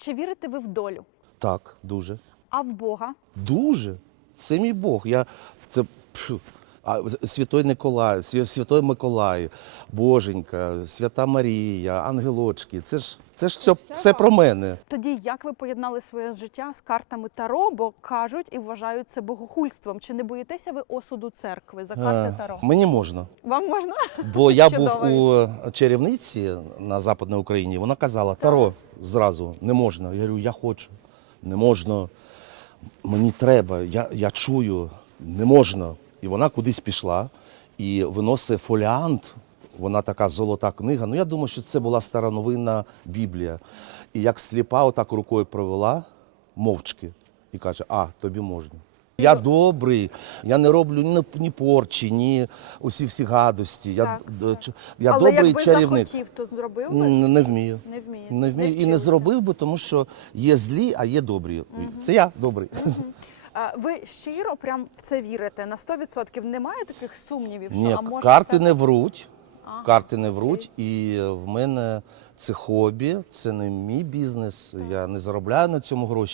Чи вірите ви в долю? Так, дуже. А в Бога? Дуже. Це мій Бог. Я це а, Святой Николай, Святой Миколай, Боженька, Свята Марія, ангелочки. Це ж це ж все, все про мене. Тоді як ви поєднали своє життя з картами Таро, бо кажуть і вважають це богохульством? Чи не боїтеся ви осуду церкви за карти Е, Таро? Мені можна. Вам можна? Бо я був у чарівниці на Западній Україні. Вона казала, Таро зразу не можна. Я говорю, я хочу, не можна. Мені треба, я, я чую, не можна. І вона кудись пішла і виносить фоліант. Вона така золота книга. Ну я думаю, що це була староновинна Біблія. І як сліпа, отак рукою провела мовчки і каже: А, тобі можна. Я добрий, я не роблю ні, ні порчі, ні усі всі гадості. Я, Так, д- так. ч- я Але добрий якби чарівник. захотів, то зробив би? Н- Не вмію. Не вміє. Не вмію і не зробив би, тому що є злі, а є добрі. Це я добрий. А, Ви щиро прям в це вірите? На 100% немає таких сумнівів, що Ні, а може карти все... не вруть. Карти не вруть, і в мене це хобі, це не мій бізнес. Я не заробляю на цьому гроші.